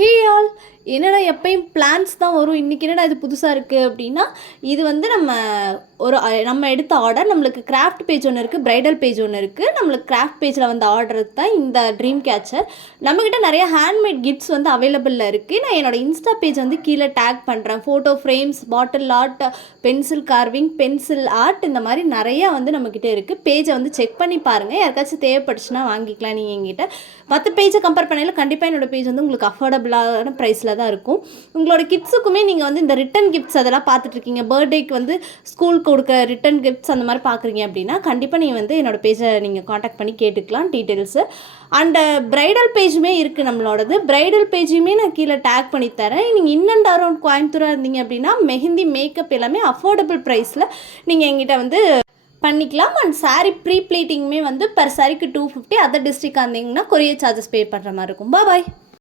Hey all என்னடா எப்பயும் plans தான் வரும், இன்றைக்கி என்னடா இது புதுசாக இருக்குது அப்படின்னா, இது வந்து நம்ம எடுத்த ஆர்டர். நம்மளுக்கு கிராஃப்ட் பேஜ் ஒன்று இருக்குது, ப்ரைடல் பேஜ் ஒன்று இருக்குது. நம்மளுக்கு கிராஃப்ட் பேஜில் வந்து ஆர்டர் தான் இந்த ட்ரீம் கேச்சர். நம்மக்கிட்ட நிறைய ஹேண்ட்மேட் கிஃப்ட்ஸ் வந்து அவைலபிளில் இருக்குது. நான் என்னோடய இன்ஸ்டா பேஜ் வந்து கீழே டேக் பண்ணுறேன். ஃபோட்டோ ஃப்ரேம்ஸ், பாட்டில் art, pencil carving, pencil art, இந்த மாதிரி நிறையா வந்து நம்மக்கிட்ட இருக்குது. பேஜை வந்து செக் பண்ணி பாருங்கள். யாருக்காச்சும் தேவைப்பட்டுச்சுன்னா வாங்கிக்கலாம். நீங்கள் எங்கிட்ட மற்ற பேஜை கம்பேர் பண்ணையில் கண்டிப்பாக என்னோடய பேஜ் வந்து உங்களுக்கு அஃபோர்டபுளான ப்ரைஸில் தான் இருக்கும். உங்களோட கிட்ஸுக்குமே நீங்கள் வந்து இந்த ரிட்டன் கிஃப்ட்ஸ் அதெல்லாம் பார்த்துட்ருக்கீங்க, பர்த்டேக்கு வந்து ஸ்கூலுக்கு கொடுக்க ரிட்டன் கிஃப்ட்ஸ் அந்த மாதிரி பார்க்குறீங்க அப்படின்னா கண்டிப்பாக நீங்கள் வந்து என்னோடய பேஜை நீங்கள் காண்டாக்ட் பண்ணி கேட்டுக்கலாம் டீட்டெயில்ஸு. அண்டு ப்ரைடல் பேஜுமே இருக்குது நம்மளோடது. ப்ரைடல் பேஜுமே நான் கீழே டேக் பண்ணி தரேன். நீங்கள் இன் அண்ட் அரௌண்ட் கோயம்புத்தூராக இருந்தீங்க அப்படின்னா மெஹந்தி, மேக்கப் எல்லாமே அஃபோர்டபுள் ப்ரைஸில் நீங்கள் எங்கிட்ட வந்து பண்ணிக்கலாம். அண்ட் சாரீ ப்ரீ ப்ளீட்டிங்குமே வந்து பர் சாரிக்கு 250. அதர் டிஸ்ட்ரிக்டாக இருந்தீங்கன்னா கொரியர் சார்ஜஸ் பே பண்ணுற மாதிரி இருக்கும். பாய்.